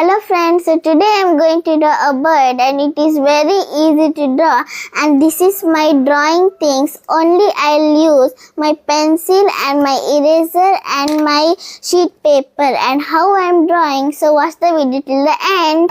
Hello friends, so today I am going to draw a bird and it is very easy to draw, and this is my drawing things. Only I'll use my pencil and my eraser and my sheet paper and how I am drawing. So watch the video till the end.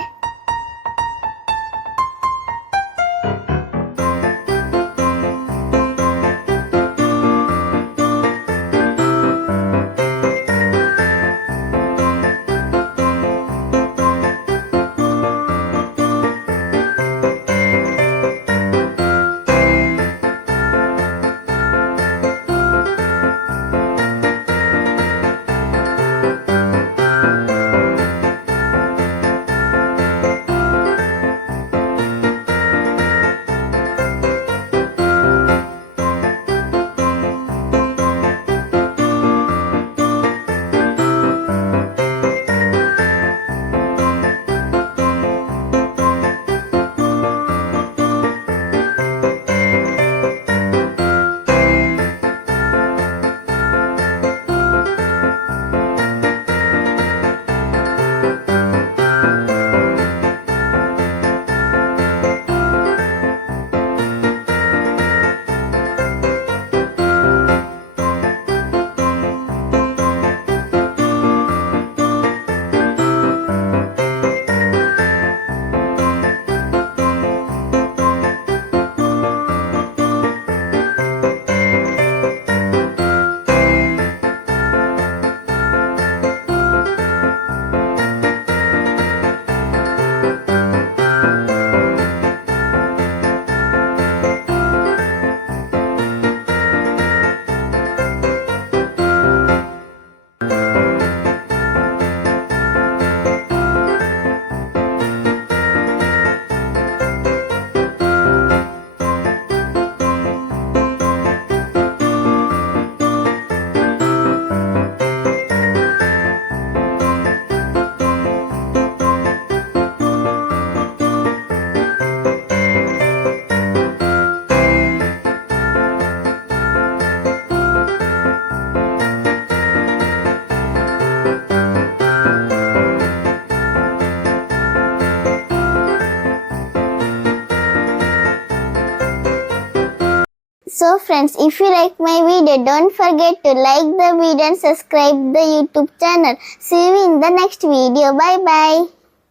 So friends, if you like my video, don't forget to like the video and subscribe the YouTube channel. See you in the next video. Bye bye.